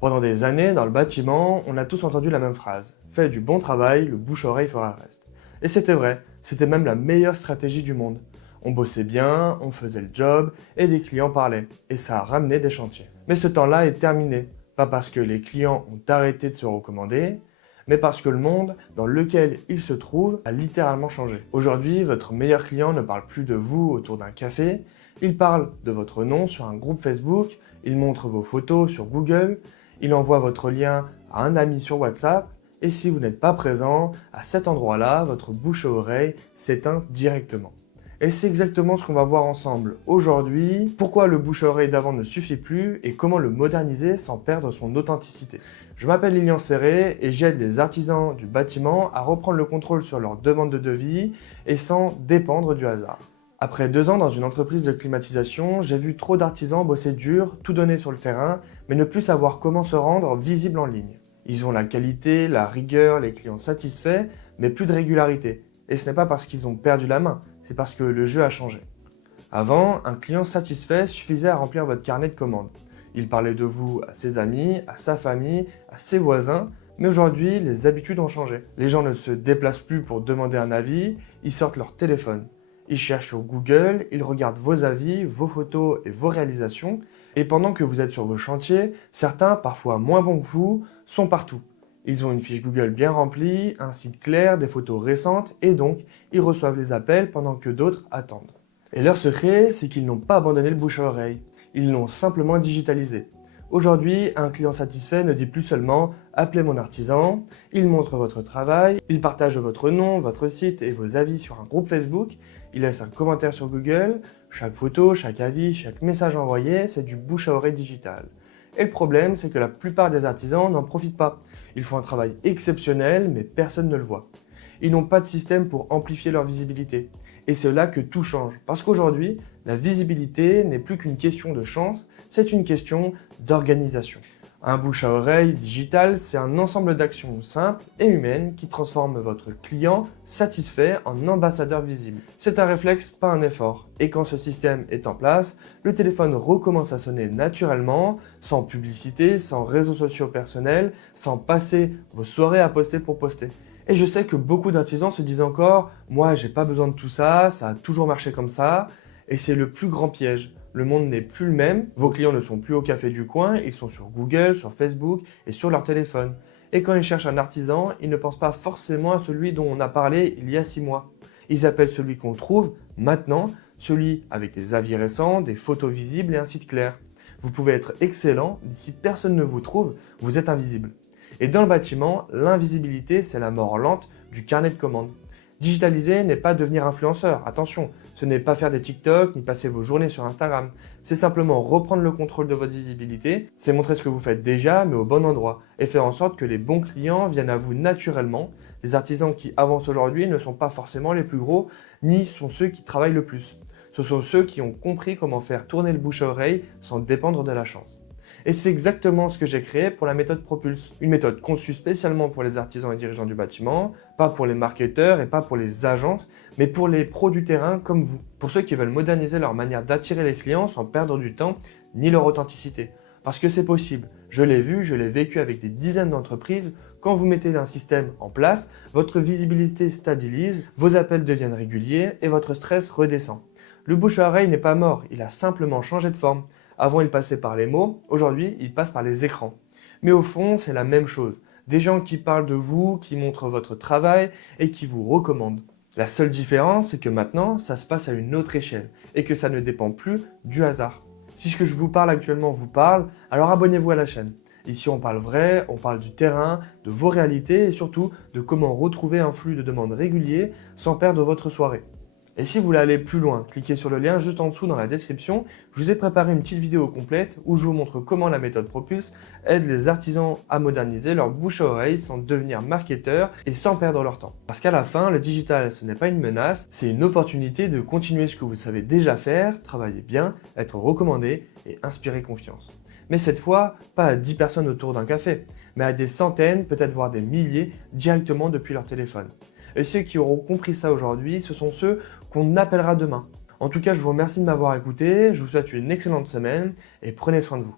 Pendant des années, dans le bâtiment, on a tous entendu la même phrase. Fais du bon travail, le bouche-oreille fera le reste. Et c'était vrai, c'était même la meilleure stratégie du monde. On bossait bien, on faisait le job, et les clients parlaient. Et ça a ramené des chantiers. Mais ce temps-là est terminé. Pas parce que les clients ont arrêté de se recommander, mais parce que le monde dans lequel ils se trouvent a littéralement changé. Aujourd'hui, votre meilleur client ne parle plus de vous autour d'un café, il parle de votre nom sur un groupe Facebook, il montre vos photos sur Google, il envoie votre lien à un ami sur WhatsApp, et si vous n'êtes pas présent, à cet endroit-là, votre bouche à oreille s'éteint directement. Et c'est exactement ce qu'on va voir ensemble aujourd'hui, pourquoi le bouche à oreille d'avant ne suffit plus et comment le moderniser sans perdre son authenticité. Je m'appelle Lilian Serré et j'aide les artisans du bâtiment à reprendre le contrôle sur leur demande de devis et sans dépendre du hasard. Après 2 ans dans une entreprise de climatisation, j'ai vu trop d'artisans bosser dur, tout donner sur le terrain, mais ne plus savoir comment se rendre visible en ligne. Ils ont la qualité, la rigueur, les clients satisfaits, mais plus de régularité. Et ce n'est pas parce qu'ils ont perdu la main, c'est parce que le jeu a changé. Avant, un client satisfait suffisait à remplir votre carnet de commandes. Il parlait de vous à ses amis, à sa famille, à ses voisins, mais aujourd'hui, les habitudes ont changé. Les gens ne se déplacent plus pour demander un avis, ils sortent leur téléphone. Ils cherchent sur Google, ils regardent vos avis, vos photos et vos réalisations. Et pendant que vous êtes sur vos chantiers, certains, parfois moins bons que vous, sont partout. Ils ont une fiche Google bien remplie, un site clair, des photos récentes et donc ils reçoivent les appels pendant que d'autres attendent. Et leur secret, c'est qu'ils n'ont pas abandonné le bouche à oreille, ils l'ont simplement digitalisé. Aujourd'hui, un client satisfait ne dit plus seulement « appelez mon artisan », il montre votre travail, il partage votre nom, votre site et vos avis sur un groupe Facebook, il laisse un commentaire sur Google, chaque photo, chaque avis, chaque message envoyé, c'est du bouche à oreille digital. Et le problème, c'est que la plupart des artisans n'en profitent pas. Ils font un travail exceptionnel, mais personne ne le voit. Ils n'ont pas de système pour amplifier leur visibilité. Et c'est là que tout change. Parce qu'aujourd'hui, la visibilité n'est plus qu'une question de chance, c'est une question d'organisation. Un bouche à oreille digital, c'est un ensemble d'actions simples et humaines qui transforment votre client satisfait en ambassadeur visible. C'est un réflexe, pas un effort. Et quand ce système est en place, le téléphone recommence à sonner naturellement, sans publicité, sans réseaux sociaux personnels, sans passer vos soirées à poster pour poster. Et je sais que beaucoup d'artisans se disent encore « moi j'ai pas besoin de tout ça, ça a toujours marché comme ça ». Et c'est le plus grand piège. Le monde n'est plus le même, vos clients ne sont plus au café du coin, ils sont sur Google, sur Facebook et sur leur téléphone. Et quand ils cherchent un artisan, ils ne pensent pas forcément à celui dont on a parlé il y a 6 mois. Ils appellent celui qu'on trouve maintenant, celui avec des avis récents, des photos visibles et un site clair. Vous pouvez être excellent, mais si personne ne vous trouve, vous êtes invisible. Et dans le bâtiment, l'invisibilité, c'est la mort lente du carnet de commandes. Digitaliser n'est pas devenir influenceur, attention, ce n'est pas faire des TikTok ni passer vos journées sur Instagram. C'est simplement reprendre le contrôle de votre visibilité, c'est montrer ce que vous faites déjà mais au bon endroit et faire en sorte que les bons clients viennent à vous naturellement. Les artisans qui avancent aujourd'hui ne sont pas forcément les plus gros ni sont ceux qui travaillent le plus. Ce sont ceux qui ont compris comment faire tourner le bouche à oreille sans dépendre de la chance. Et c'est exactement ce que j'ai créé pour la méthode Propulse. Une méthode conçue spécialement pour les artisans et dirigeants du bâtiment, pas pour les marketeurs et pas pour les agences, mais pour les pros du terrain comme vous. Pour ceux qui veulent moderniser leur manière d'attirer les clients sans perdre du temps ni leur authenticité. Parce que c'est possible. Je l'ai vu, je l'ai vécu avec des dizaines d'entreprises. Quand vous mettez un système en place, votre visibilité stabilise, vos appels deviennent réguliers et votre stress redescend. Le bouche à oreille n'est pas mort, il a simplement changé de forme. Avant, il passait par les mots, aujourd'hui, il passe par les écrans. Mais au fond, c'est la même chose. Des gens qui parlent de vous, qui montrent votre travail et qui vous recommandent. La seule différence, c'est que maintenant, ça se passe à une autre échelle et que ça ne dépend plus du hasard. Si ce que je vous parle actuellement vous parle, alors abonnez-vous à la chaîne. Ici, on parle vrai, on parle du terrain, de vos réalités et surtout de comment retrouver un flux de demandes régulier sans perdre votre soirée. Et si vous voulez aller plus loin, cliquez sur le lien juste en dessous dans la description. Je vous ai préparé une petite vidéo complète où je vous montre comment la méthode Propulse aide les artisans à moderniser leur bouche à oreille sans devenir marketeurs et sans perdre leur temps. Parce qu'à la fin, le digital, ce n'est pas une menace, c'est une opportunité de continuer ce que vous savez déjà faire, travailler bien, être recommandé et inspirer confiance. Mais cette fois, pas à 10 personnes autour d'un café, mais à des centaines, peut-être voire des milliers, directement depuis leur téléphone. Et ceux qui auront compris ça aujourd'hui, ce sont ceux qu'on appellera demain. En tout cas, je vous remercie de m'avoir écouté, je vous souhaite une excellente semaine et prenez soin de vous.